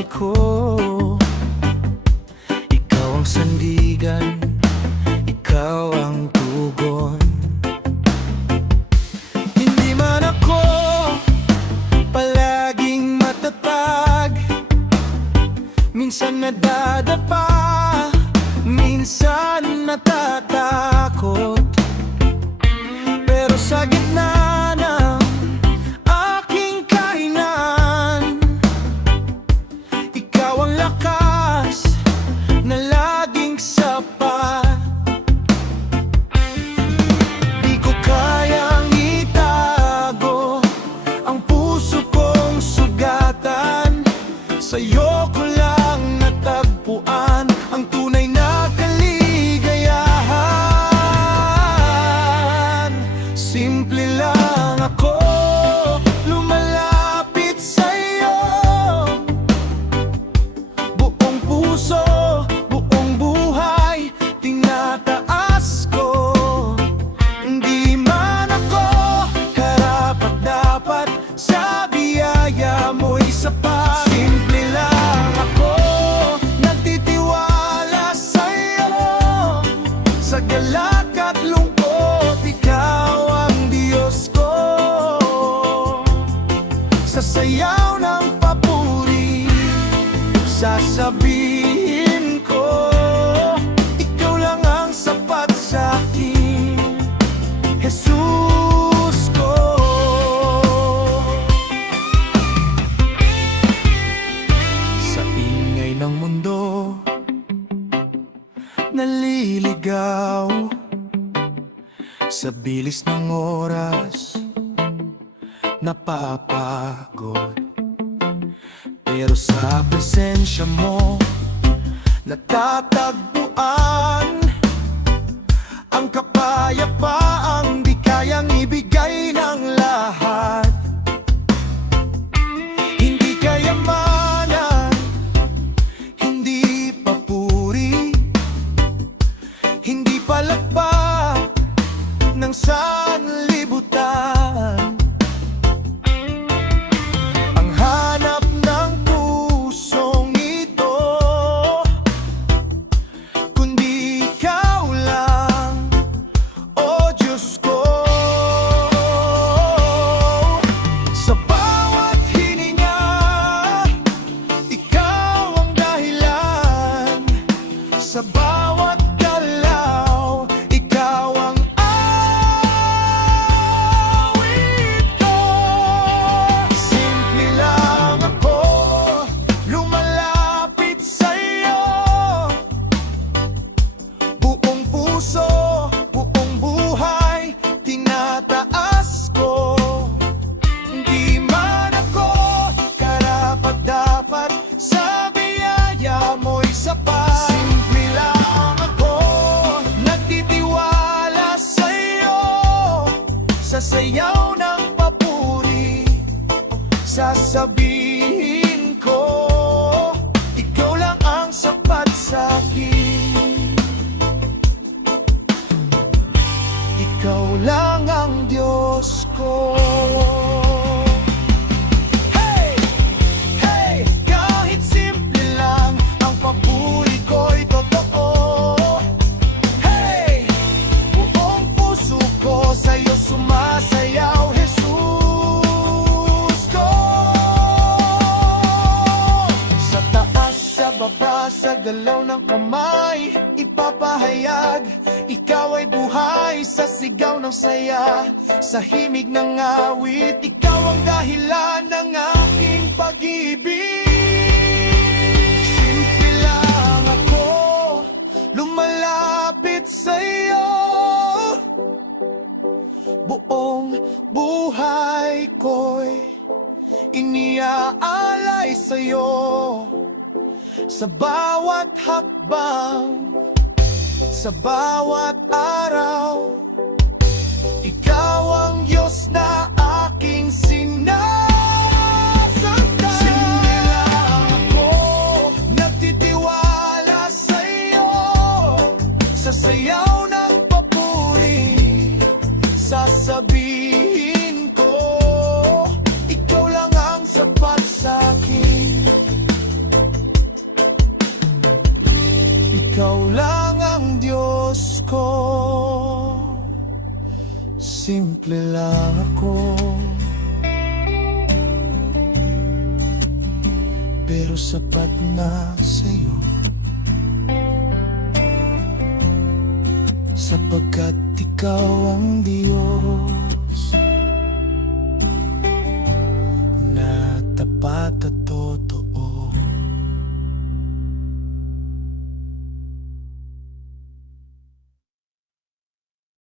buhay ko. Ikaw ang sandigan, ikaw ang tugon. Hindi man ako palaging matatag, minsan nadadapa, minsan natatakot. Pero sa gitna ng aking kahinaan, ikaw ang lakas na laging sapat. Di ko kayang itago ang puso kong sugatan, sa'yo ko lang natagpuan ang tunay na kaligayahan. Simple lang ako, lumalapit sa'yo, buong puso, buong buhay, tinataas ko. Hindi man ako karapat-dapat, sa biyaya mo'y sapat. Simple lang ako, nagtitiwala sa'yo, sa galak at lungkot, ikaw ang Diyos ko. Sa sayaw ng papuri, sasabihin ko, ikaw lang ang sapat sa'kin, Jesus ko. Sa ingay ng mundo, naliligaw, sa bilis ng oras, napapagod. Pero sa presensya mo, natatagpuan ang kapayapaang di kayang ibigay ng lahat. Hindi kayamanan, hindi papuri, hindi palakpak ng sanlibutan. Ang hanap ng pusong ito, kundi ikaw lang, o Diyos ko. Sa bawat hininga, ikaw ang dahilan. Sa bawat galaw, ikaw ang awit ko. Simple lang ako, lumalapit sa'yo, buong puso, buong buhay, tinataas ko. Hindi man ako karapat-dapat, sa biyaya mo'y sapat. Simple lang ako, nagtitiwala sa'yo, sa sayaw ng papuri, sasabihin ko, ikaw lang ang sapat sa'kin. Ikaw lang ang Diyos ko. Hey! Hey! Kahit simple lang, ang papuri ko'y totoo. Hey! Buong puso ko sa'yo sumasayaw, Jesus ko. Sa taas, sa baba, sa galaw ng kamay, ipapahayag, ikaw ay buhay. Sa sigaw ng saya, sa himig ng awit, ikaw ang dahilan ng aking pag-ibig. Simple lang ako, lumalapit sa'yo, buong buhay ko'y iniaalay sa'yo. Sa bawat hakbang, sa bawat araw, ikaw ang Diyos na aking sinasaktan. Simple lang ako, nagtitiwala sa'yo, sa sayaw ng papuri, sasabihin ko, ikaw lang ang sapat sa'kin. Simple lang ako, pero sapat na sa'yo, sapagkat ikaw ang Diyos.